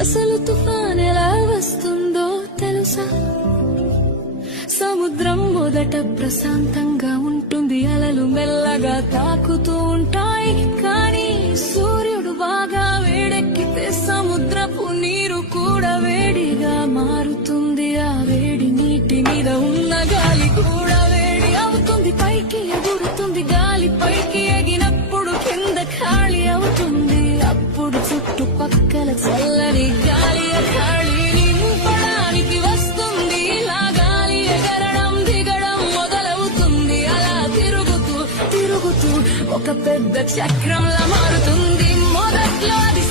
అసలు తుఫాన్ ఎలా వస్తుందో తెలుసా? సముద్రం మొదట ప్రశాంతంగా ఉంటుంది, అలలు మెల్లగా తాకుతూ ఉంటాయి. కానీ సూర్యుడు బాగా వేడెక్కితే సముద్రపు నీరు కూడా వేడిగా మారుతుంది. ఆ వేడి నీటి మీద ఉన్న గాలి కూడా వేడి అవుతుంది, పైకి ఎగురుతుంది. గాలి పైకి ఎగినప్పుడు కింద ఖాళీ అవుతుంది. అప్పుడు చుట్టుపక్కల చల్లని గాలి ఖాళీ నింపడానికి వస్తుంది. ఇలా గాలి ఎగరడం దిగడం మొదలవుతుంది. అలా తిరుగుతూ తిరుగుతూ ఒక పెద్ద చక్రంలా మారుతుంది. మొదట్లో అది